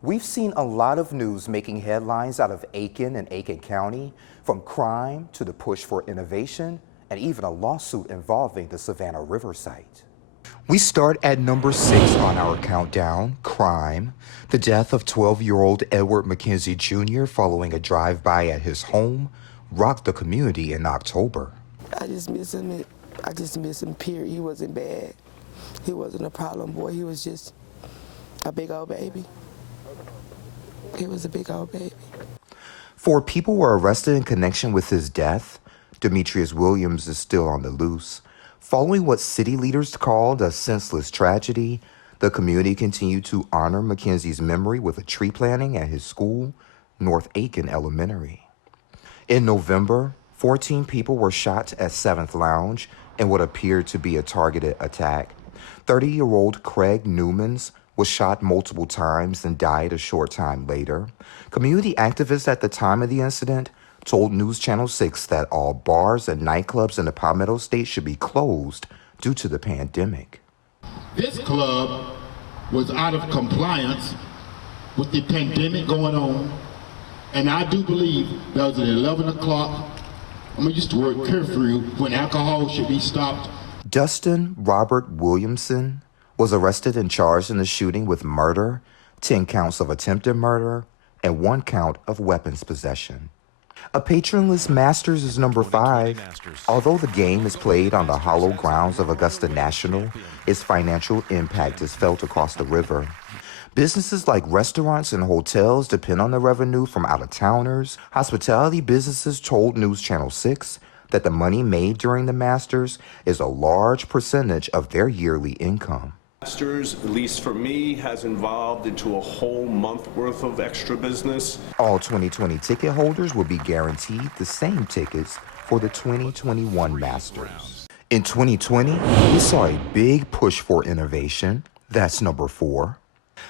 We've seen a lot of news making headlines out of Aiken and Aiken County, from crime to the push for innovation, and even a lawsuit involving the Savannah River site. We start at number 6 on our countdown, crime. The death of 12-year-old Edward McKenzie Jr. following a drive-by at his home rocked the community in October. I just miss him. I just miss him, period. He wasn't bad. He wasn't a problem boy. He was just a big old baby. He was a big old baby. 4 people were arrested in connection with his death. Demetrius Williams is still on the loose. Following what city leaders called a senseless tragedy, the community continued to honor McKenzie's memory with a tree planting at his school, North Aiken Elementary. In November, 14 people were shot at 7th Lounge in what appeared to be a targeted attack. 30-year-old Craig Newmans was shot multiple times and died a short time later. Community activists at the time of the incident told News Channel 6 that all bars and nightclubs in the Palmetto State should be closed due to the pandemic. This club was out of compliance with the pandemic going on, and I do believe that was at 11 o'clock, I'm gonna use the word curfew, when alcohol should be stopped. Dustin Robert Williamson was arrested and charged in the shooting with murder, 10 counts of attempted murder, and 1 count of weapons possession. A patronless Masters is number 5. Although the game is played on the hollow grounds of Augusta National, its financial impact is felt across the river. Businesses like restaurants and hotels depend on the revenue from out-of-towners. Hospitality businesses told News Channel 6 that the money made during the Masters is a large percentage of their yearly income. Masters, at least for me, has involved into a whole month worth of extra business. All 2020 ticket holders will be guaranteed the same tickets for the 2021 Masters. In 2020, we saw a big push for innovation. That's number 4.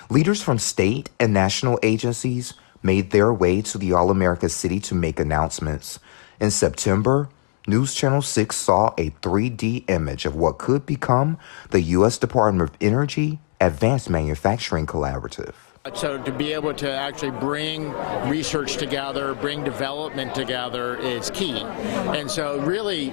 Leaders from state and national agencies made their way to the All-America City to make announcements. In September, News Channel 6 saw a 3D image of what could become the U.S. Department of Energy Advanced Manufacturing Collaborative. So to be able to actually bring research together, bring development together is key. And so really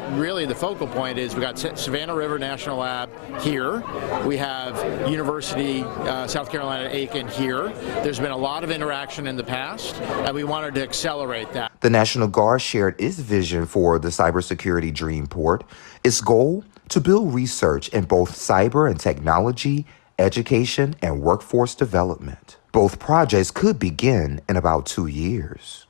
the focal point is we got Savannah River National Lab here. We have University, South Carolina, Aiken here. There's been a lot of interaction in the past, and we wanted to accelerate that. The National Guard shared its vision for the cybersecurity Dreamport. Its goal, to build research in both cyber and technology, education, and workforce development. Both projects could begin in about 2 years.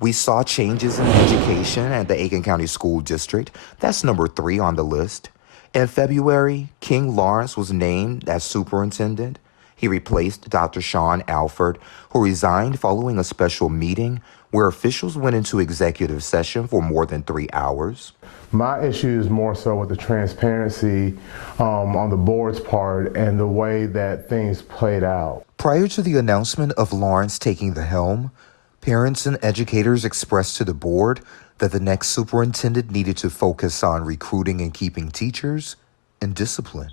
We saw changes in education at the Aiken County School District. That's number 3 on the list. In February, King Lawrence was named as superintendent. He replaced Dr. Sean Alford, who resigned following a special meeting where officials went into executive session for more than 3 hours. My issue is more so with the transparency on the board's part and the way that things played out. Prior to the announcement of Lawrence taking the helm, parents and educators expressed to the board that the next superintendent needed to focus on recruiting and keeping teachers and discipline.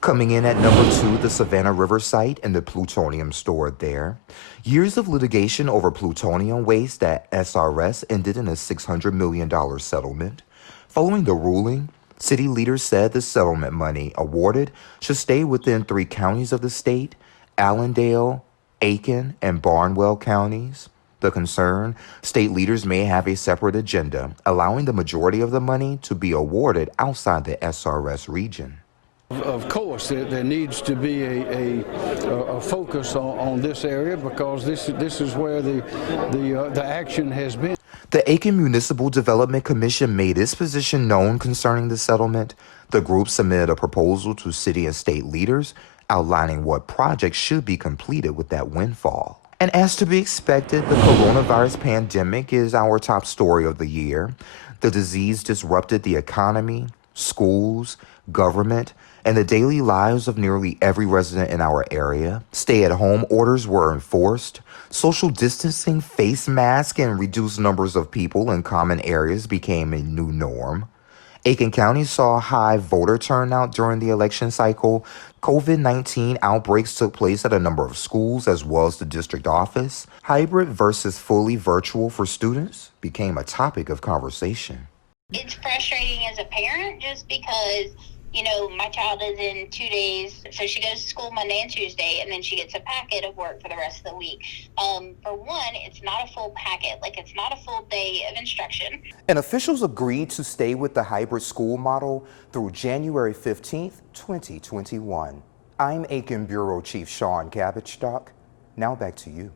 Coming in at number 2, the Savannah River site and the plutonium stored there. Years of litigation over plutonium waste at SRS ended in a $600 million settlement. Following the ruling, city leaders said the settlement money awarded should stay within 3 counties of the state, Allendale, Aiken, and Barnwell counties. The concern, state leaders may have a separate agenda, allowing the majority of the money to be awarded outside the SRS region. Of course, there needs to be a focus on this area because this is where the action has been. The Aiken Municipal Development Commission made its position known concerning the settlement. The group submitted a proposal to city and state leaders outlining what projects should be completed with that windfall. And as to be expected, the coronavirus pandemic is our top story of the year. The disease disrupted the economy, schools, government, and the daily lives of nearly every resident in our area. Stay-at-home orders were enforced. Social distancing, face masks, and reduced numbers of people in common areas became a new norm. Aiken County saw high voter turnout during the election cycle. COVID-19 outbreaks took place at a number of schools as well as the district office. Hybrid versus fully virtual for students became a topic of conversation. It's frustrating as a parent just because, you know, my child is in 2 days, so she goes to school Monday and Tuesday, and then she gets a packet of work for the rest of the week. For one, it's not a full packet, like it's not a full day of instruction. And officials agreed to stay with the hybrid school model through January 15th, 2021. I'm Aiken Bureau Chief Sean Cabbage. Now back to you.